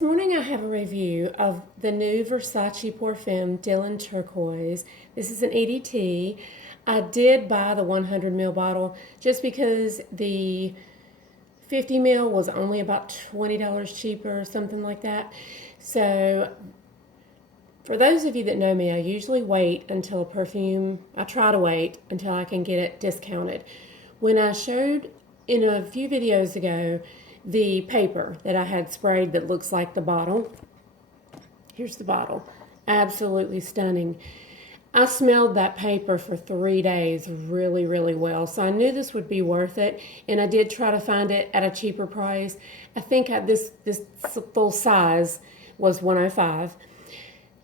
This morning I have a review of the new Versace Parfum Dylan Turquoise. This is an EDT. I did buy the 100 ml bottle just because the 50 ml was only about $20 cheaper or something like that. So for those of you that know me, I usually wait until a perfume, I try to wait until I can get it discounted. When I showed in a few videos ago the paper that I had sprayed that looks like the bottle, here's the bottle, absolutely stunning. I smelled that paper for 3 days really, really well, so I knew this would be worth it, and I did try to find it at a cheaper price. I think this full size was $105.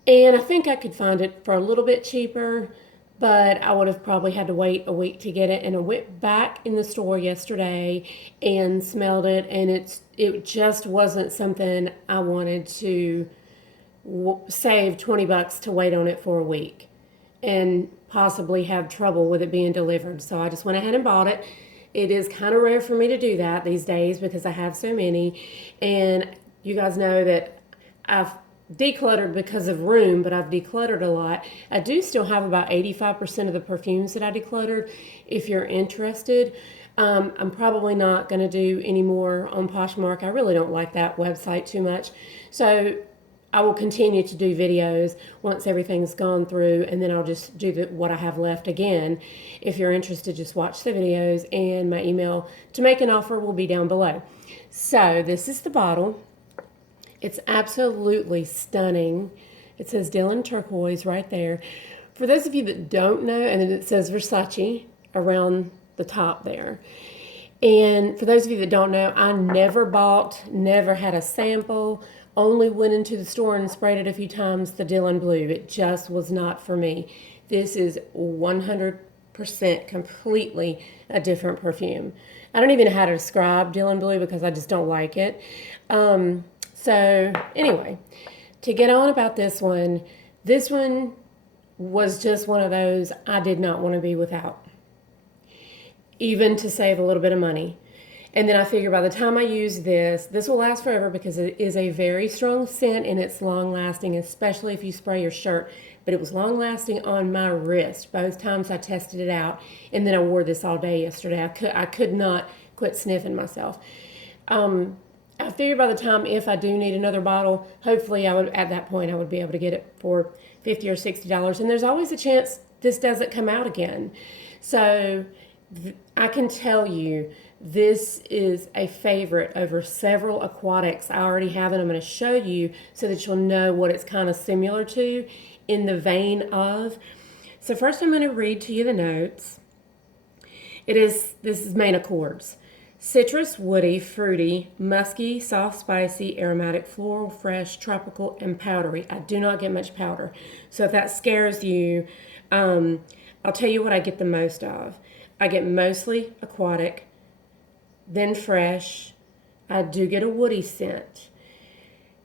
And I think I could find it for a little bit cheaper, but I would have probably had to wait a week to get it. And I went back in the store yesterday and smelled it, and it just wasn't something I wanted to save $20 to wait on it for a week and possibly have trouble with it being delivered. So I just went ahead and bought it. It is kind of rare for me to do that these days because I have so many, and you guys know that I've decluttered because of room, but I've decluttered a lot. I do still have about 85% of the perfumes that I decluttered. If you're interested, I'm probably not going to do any more on Poshmark. I really don't like that website too much. So I will continue to do videos once everything's gone through, and then I'll just do what I have left again. If you're interested, just watch the videos, and my email to make an offer will be down below. So this is the bottle. It's absolutely stunning. It says Dylan Turquoise right there. For those of you that don't know, and then it says Versace around the top there. And for those of you that don't know, I never had a sample, only went into the store and sprayed it a few times, the Dylan Blue. It just was not for me. This is 100% completely a different perfume. I don't even know how to describe Dylan Blue because I just don't like it. So anyway, to get on about this one was just one of those I did not want to be without, even to save a little bit of money. And then I figure by the time I use this will last forever because it is a very strong scent and it's long lasting, especially if you spray your shirt. But it was long lasting on my wrist both times I tested it out, and then I wore this all day yesterday. I could not quit sniffing myself. I figured by the time, if I do need another bottle, hopefully at that point I would be able to get it for $50 or $60. And there's always a chance this doesn't come out again. So I can tell you this is a favorite over several aquatics I already have, and I'm going to show you so that you'll know what it's kind of similar to in the vein of. So first I'm going to read to you the notes. This is main accords. Citrus, woody, fruity, musky, soft, spicy, aromatic, floral, fresh, tropical, and powdery. I do not get much powder. So if that scares you, I'll tell you what I get the most of. I get mostly aquatic, then fresh. I do get a woody scent.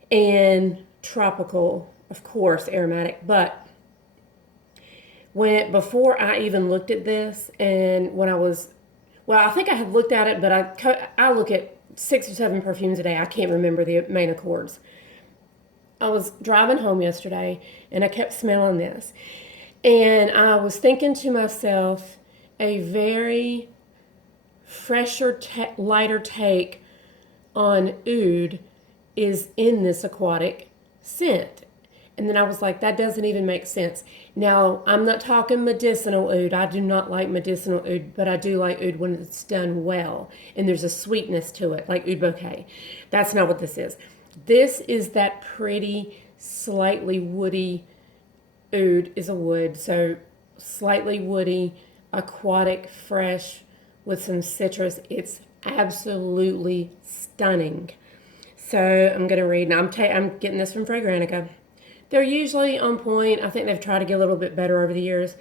And tropical, of course, aromatic. But before I even looked at this, and when I was... Well, I think I had looked at it, but I look at 6 or 7 perfumes a day. I can't remember the main accords. I was driving home yesterday, and I kept smelling this. And I was thinking to myself, a very fresher, lighter take on oud is in this aquatic scent. And then I was like, that doesn't even make sense. Now, I'm not talking medicinal oud. I do not like medicinal oud, but I do like oud when it's done well. And there's a sweetness to it, like oud bouquet. That's not what this is. This is that pretty, slightly woody, oud is a wood, so slightly woody, aquatic, fresh, with some citrus. It's absolutely stunning. So I'm going to read. Now, I'm getting this from Fragrantica. They're usually on point. I think they've tried to get a little bit better over the years.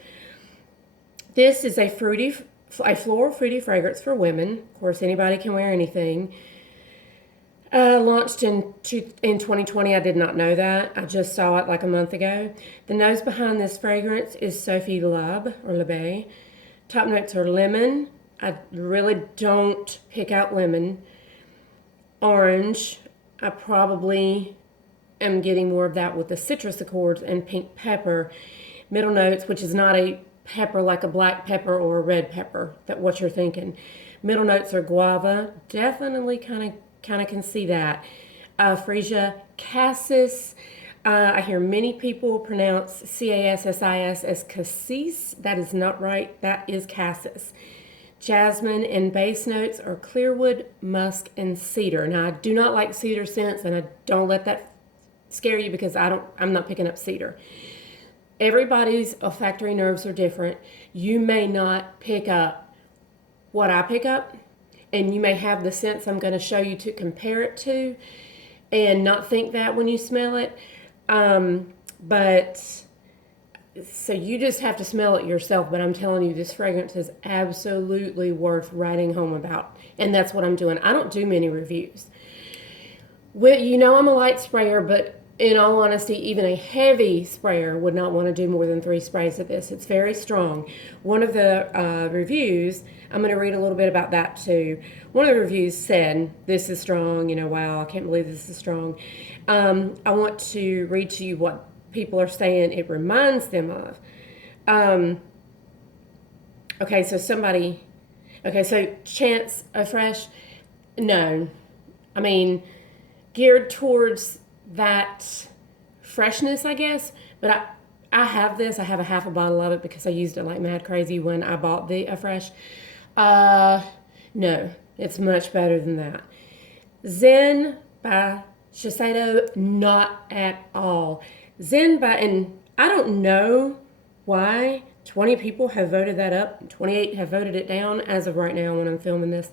This is a floral fruity fragrance for women. Of course, anybody can wear anything. Launched in 2020. I did not know that. I just saw it like a month ago. The nose behind this fragrance is Sophie Labe. Top notes are lemon. I really don't pick out lemon. Orange. I probably am getting more of that with the citrus accords and pink pepper. Middle notes, which is not a pepper like a black pepper or a red pepper, that what you're thinking. Middle notes are guava, definitely kind of can see that. Freesia, cassis. I hear many people pronounce cassis as cassis. That is not right. That is cassis. Jasmine and base notes are clearwood, musk, and cedar. Now, I do not like cedar scents, and I don't let that scare you because I'm not picking up cedar. Everybody's olfactory nerves are different. You may not pick up what I pick up, and you may have the scents I'm going to show you to compare it to and not think that when you smell it. But so you just have to smell it yourself, but I'm telling you, this fragrance is absolutely worth writing home about. And that's what I'm doing. I don't do many reviews. I'm a light sprayer, but in all honesty, even a heavy sprayer would not want to do more than 3 sprays of this. It's very strong. One of the reviews, I'm going to read a little bit about that too. One of the reviews said, this is strong, wow, I can't believe this is strong. I want to read to you what people are saying it reminds them of. So Chance Afresh, no. I mean, geared towards that freshness, I guess, but I have this. I have a half a bottle of it because I used it like mad crazy when I bought the Afresh. No, it's much better than that. Zen by Shiseido, not at all. And I don't know why 20 people have voted that up, 28 have voted it down as of right now when I'm filming this.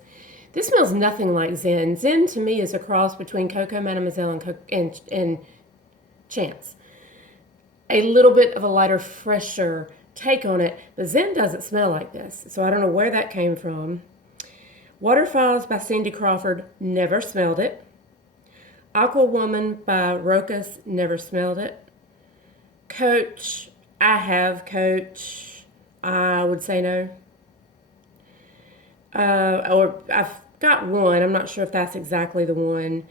This smells nothing like Zen. Zen to me is a cross between Coco Mademoiselle and Chance. A little bit of a lighter, fresher take on it, but Zen doesn't smell like this, so I don't know where that came from. Waterfalls by Cindy Crawford, never smelled it. Aqua Woman by Rokas, never smelled it. Coach, I have Coach. I would say no. Or I've got one. I'm not sure if that's exactly the one.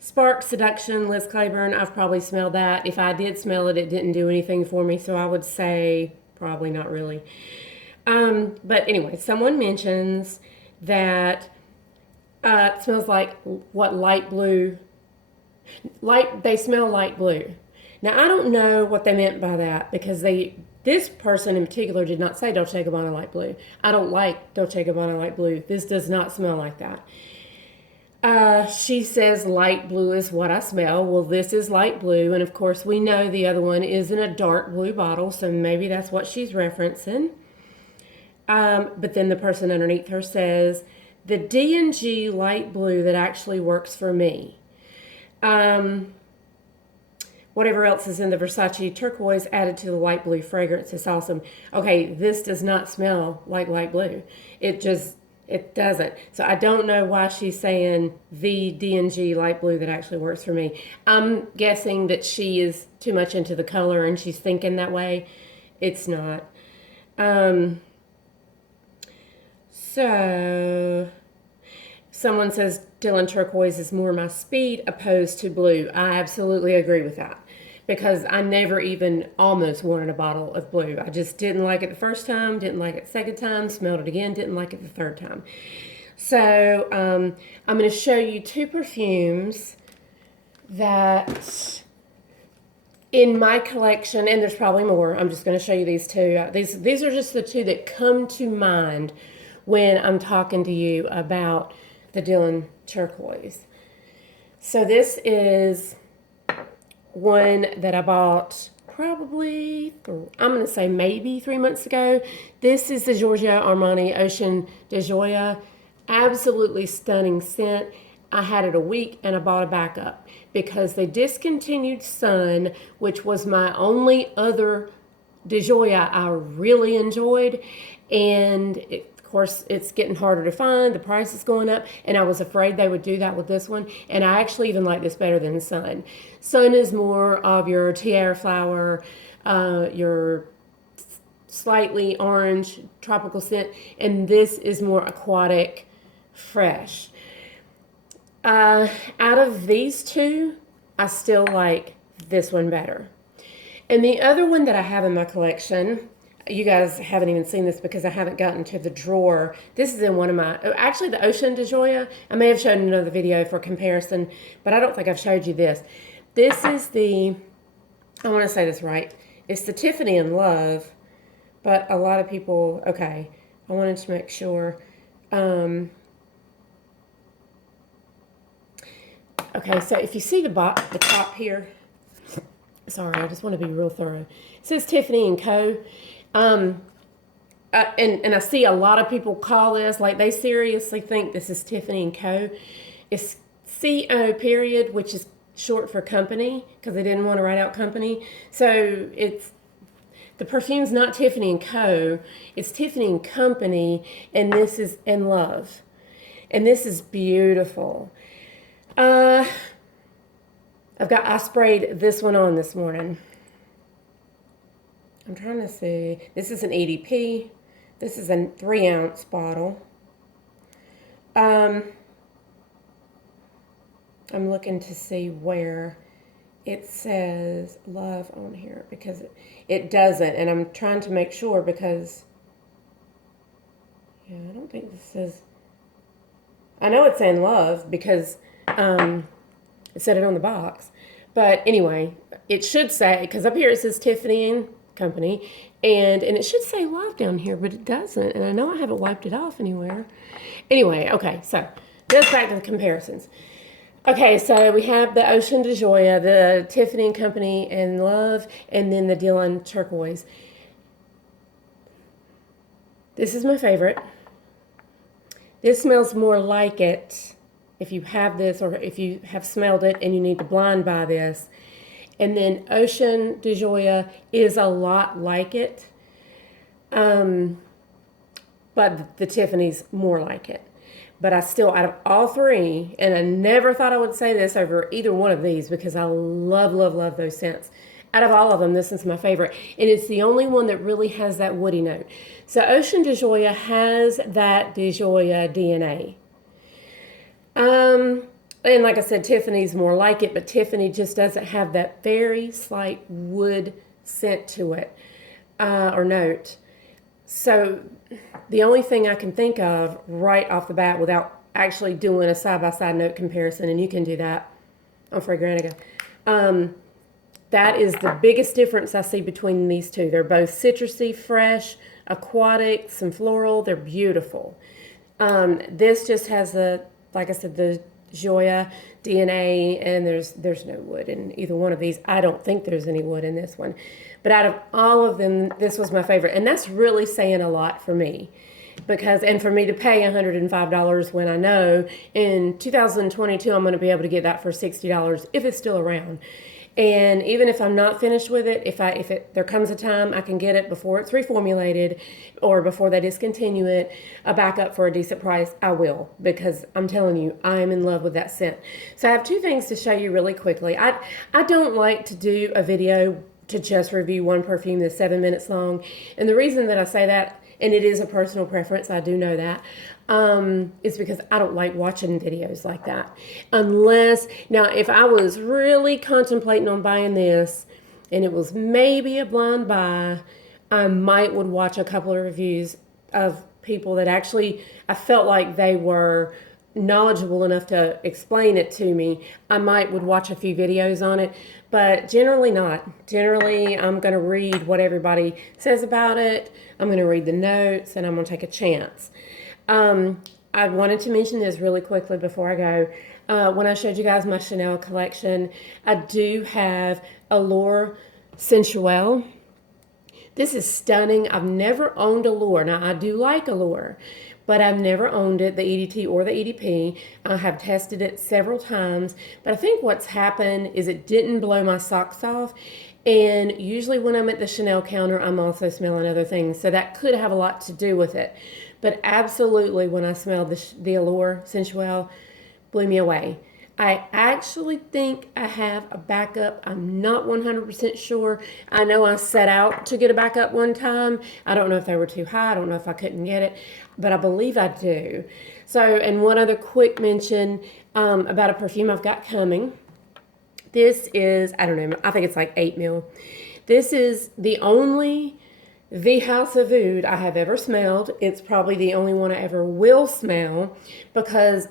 Spark Seduction, Liz Claiborne. I've probably smelled that. If I did smell it, it didn't do anything for me. So I would say probably not really. But anyway, someone mentions that it smells like what light blue. They smell light blue. Now, I don't know what they meant by that because this person in particular did not say Dolce & Gabbana light blue. I don't like Dolce & Gabbana light blue. This does not smell like that. She says light blue is what I smell. Well, this is light blue, and of course we know the other one is in a dark blue bottle, so maybe that's what she's referencing. But then the person underneath her says the D&G light blue that actually works for me. Whatever else is in the Versace Turquoise added to the light blue fragrance is awesome. Okay, this does not smell like light blue. It doesn't. So I don't know why she's saying the D&G light blue that actually works for me. I'm guessing that she is too much into the color and she's thinking that way. It's not. So someone says Dylan Turquoise is more my speed opposed to blue. I absolutely agree with that because I never even almost wanted a bottle of blue. I just didn't like it the first time, didn't like it the second time, smelled it again, didn't like it the third time. So I'm going to show you 2 perfumes that in my collection, and there's probably more. I'm just going to show you these 2. These are just the 2 that come to mind when I'm talking to you about the Dylan Turquoise. So this is one that I bought probably, I'm going to say maybe 3 months ago. This is the Giorgio Armani Ocean de Joya. Absolutely stunning scent. I had it a week and I bought a backup because they discontinued Sun, which was my only other de Joya I really enjoyed. And of course, it's getting harder to find. The price is going up, and I was afraid they would do that with this one. And I actually even like this better than Sun. Sun is more of your tiara flower, your slightly orange tropical scent, and this is more aquatic, fresh. Out of these 2, I still like this one better. And the other one that I have in my collection, you guys haven't even seen this because I haven't gotten to the drawer. This is in one of my, actually the Ocean de Joya. I may have shown another video for comparison, but I don't think I've showed you this. This is the, I want to say this right. It's the Tiffany in Love, but a lot of people, okay, I wanted to make sure. Okay, so if you see the top here, sorry, I just want to be real thorough. It says Tiffany & Co. And I see a lot of people call this, like they seriously think this is Tiffany & Co. It's CO period, which is short for company, because they didn't want to write out company. So it's, the perfume's not Tiffany & Co. It's Tiffany & Company, and this is In Love. And this is beautiful. I sprayed this one on this morning. I'm trying to see. This is an EDP. This is a 3-ounce bottle. I'm looking to see where it says Love on here, because it doesn't, and I'm trying to make sure because, yeah, I don't think this says, I know it's In Love because it said it on the box. But anyway, it should say, because up here it says Tiffany & Company, and it should say Love down here, but it doesn't, and I know I haven't wiped it off anywhere. Anyway, okay, so just back to the comparisons. Okay, so we have the Ocean de Joya, the Tiffany & Company In Love, and then the Dylan Turquoise. This is my favorite. This smells more like it if you have this, or if you have smelled it and you need to blind buy this. And then Ocean de Joya is a lot like it, but the Tiffany's more like it. But I still, out of all three, and I never thought I would say this over either one of these because I love, love, love those scents. Out of all of them, this is my favorite. And it's the only one that really has that woody note. So Ocean de Joya has that de Joya DNA. And like I said, Tiffany's more like it, but Tiffany just doesn't have that very slight wood scent to it, or note. So the only thing I can think of right off the bat without actually doing a side-by-side note comparison, and you can do that on Fragrantica, that is the biggest difference I see between these two. They're both citrusy, fresh, aquatic, some floral. They're beautiful. This just has like I said, the Joya DNA, and there's no wood in either one of these. I don't think there's any wood in this one. But out of all of them, this was my favorite. And that's really saying a lot for me. And for me to pay $105 when I know in 2022 I'm going to be able to get that for $60 if it's still around. And even if I'm not finished with it, there comes a time I can get it before it's reformulated or before they discontinue it, a backup for a decent price, I will, because I'm telling you, I am in love with that scent. So I have two things to show you really quickly. I don't like to do a video to just review one perfume that's 7 minutes long. And the reason that I say that, and it is a personal preference, I do know that, is because I don't like watching videos like that. Now if I was really contemplating on buying this, and it was maybe a blind buy, I would watch a couple of reviews of people that actually, I felt like they were knowledgeable enough to explain it to me. I would watch a few videos on it, but generally not. Generally, I'm going to read what everybody says about it. I'm going to read the notes, and I'm going to take a chance. I wanted to mention this really quickly before I go. When I showed you guys my Chanel collection, I do have Allure Sensuelle. This is stunning. I've never owned Allure. Now, I do like Allure, but I've never owned it, the EDT or the EDP. I have tested it several times, but I think what's happened is it didn't blow my socks off. And usually when I'm at the Chanel counter, I'm also smelling other things. So that could have a lot to do with it. But absolutely, when I smelled the Allure Sensuelle, blew me away. I actually think I have a backup. I'm not 100% sure. I know I set out to get a backup one time. I don't know if they were too high. I don't know if I couldn't get it, but I believe I do. So, and one other quick mention about a perfume I've got coming. This is, I don't know, I think it's like 8 mil. This is the House of Oud I have ever smelled. It's probably the only one I ever will smell because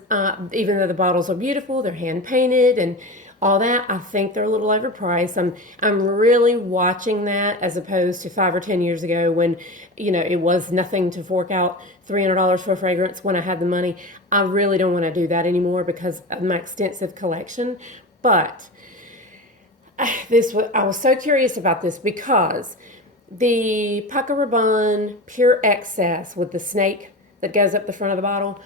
even though the bottles are beautiful, they're hand painted and all that, I think they're a little overpriced. I'm really watching that as opposed to 5 or 10 years ago when, it was nothing to fork out $300 for a fragrance when I had the money. I really don't want to do that anymore because of my extensive collection. But I was so curious about this because the Paco Rabanne Pure Excess with the snake that goes up the front of the bottle,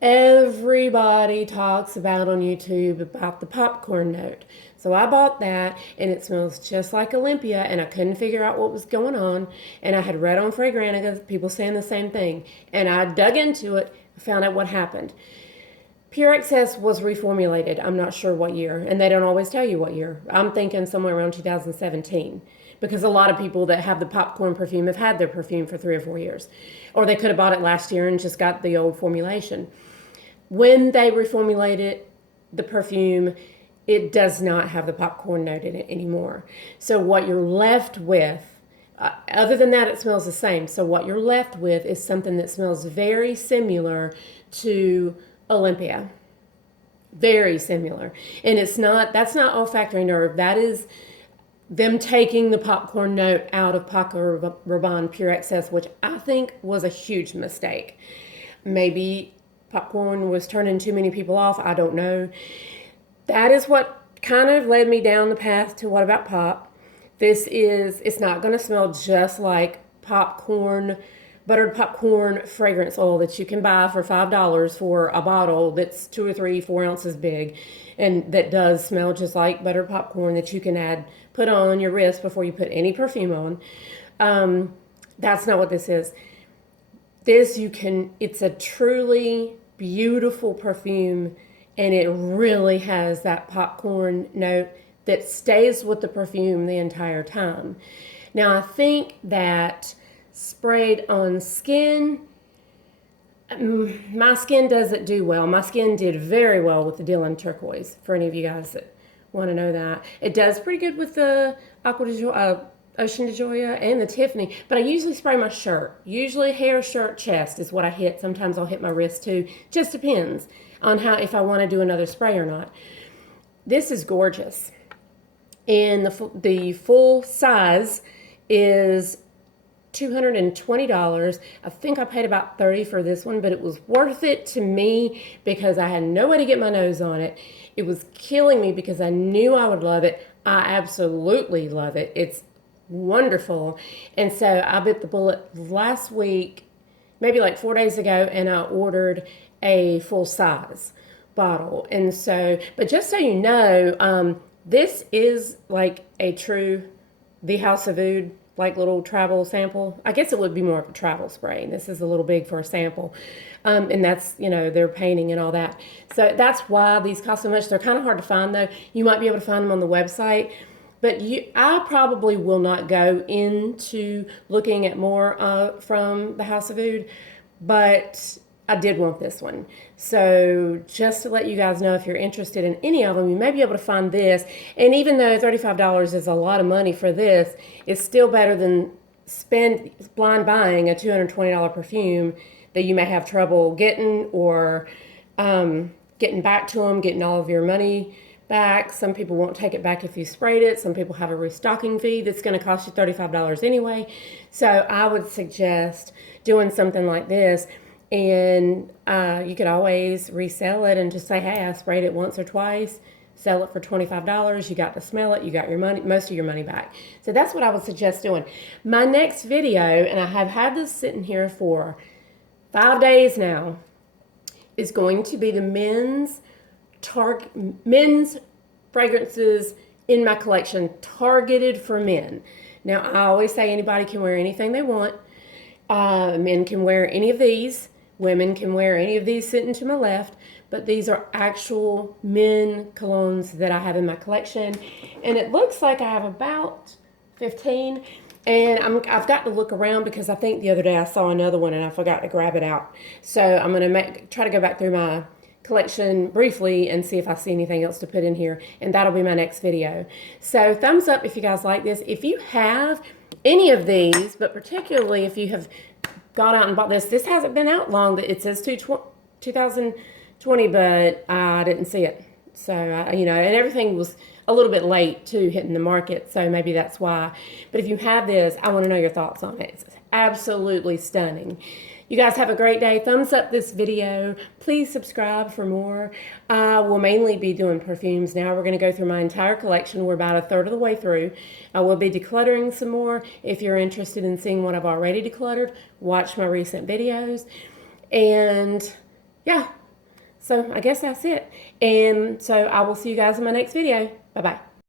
everybody talks about on YouTube about the popcorn note. So I bought that and it smells just like Olympia and I couldn't figure out what was going on. And I had read on Fragrantica people saying the same thing. And I dug into it, found out what happened. Pure Excess was reformulated. I'm not sure what year, and they don't always tell you what year. I'm thinking somewhere around 2017 because a lot of people that have the popcorn perfume have had their perfume for 3 or 4 years. Or they could have bought it last year and just got the old formulation. When they reformulated the perfume, it does not have the popcorn note in it anymore. So what you're left with, other than that, it smells the same. So what you're left with is something that smells very similar to Olympia. Very similar. And that's not olfactory nerve. That is them taking the popcorn note out of Paco Rabanne Pure Excess, which I think was a huge mistake. Maybe popcorn was turning too many people off. I don't know. That is what kind of led me down the path to What About Pop. It's not going to smell just like buttered popcorn fragrance oil that you can buy for $5 for a bottle that's 2 or 3, 4 ounces big, and that does smell just like buttered popcorn that you can put on your wrist before you put any perfume on. That's not what this is. It's a truly beautiful perfume, and it really has that popcorn note that stays with the perfume the entire time. Now, I think that sprayed on skin, my skin doesn't do well. My skin did very well with the Dylan Turquoise, for any of you guys that want to know that. It does pretty good with the Ocean de Joya and the Tiffany, but I usually spray my shirt. Usually hair, shirt, chest is what I hit. Sometimes I'll hit my wrist too. Just depends on if I want to do another spray or not. This is gorgeous. And the full size is $220. I think I paid about $30 for this one, but it was worth it to me because I had no way to get my nose on it. It was killing me because I knew I would love it. I absolutely love it. It's wonderful. And so I bit the bullet last week, maybe like 4 days ago, and I ordered a full size bottle. And so, but just so you know, this is like the House of Oud, like little travel sample. I guess it would be more of a travel spray. And this is a little big for a sample. And that's, their painting and all that. So that's why these cost so much. They're kind of hard to find though. You might be able to find them on the website. But I probably will not go into looking at more from the House of Oud. But I did want this one. So just to let you guys know, if you're interested in any of them, you may be able to find this. And even though $35 is a lot of money for this, it's still better than blind buying a $220 perfume that you may have trouble getting or getting back to them, getting all of your money back. Some people won't take it back if you sprayed it. Some people have a restocking fee that's going to cost you $35 anyway. So I would suggest doing something like this. And you could always resell it and just say, hey, I sprayed it once or twice, sell it for $25. You got to smell it. You got your money, most of your money back. So that's what I would suggest doing. My next video, and I have had this sitting here for 5 days now, is going to be the men's fragrances in my collection targeted for men. Now, I always say anybody can wear anything they want. Men can wear any of these. Women can wear any of these sitting to my left, but these are actual men colognes that I have in my collection. And it looks like I have about 15. And I've got to look around because I think the other day I saw another one and I forgot to grab it out. So I'm going to try to go back through my collection briefly and see if I see anything else to put in here, and that'll be my next video. So thumbs up if you guys like this. If you have any of these, but particularly if you have gone out and bought this hasn't been out long. It says 2020, but I didn't see it. So, you know, and everything was a little bit late too hitting the market, so maybe that's why. But if you have this, I want to know your thoughts on it. It's absolutely stunning. You guys have a great day. Thumbs up this video. Please subscribe for more. I will mainly be doing perfumes now. We're going to go through my entire collection. We're about a third of the way through. I will be decluttering some more. If you're interested in seeing what I've already decluttered, watch my recent videos. And yeah, so I guess that's it. And so I will see you guys in my next video. Bye-bye.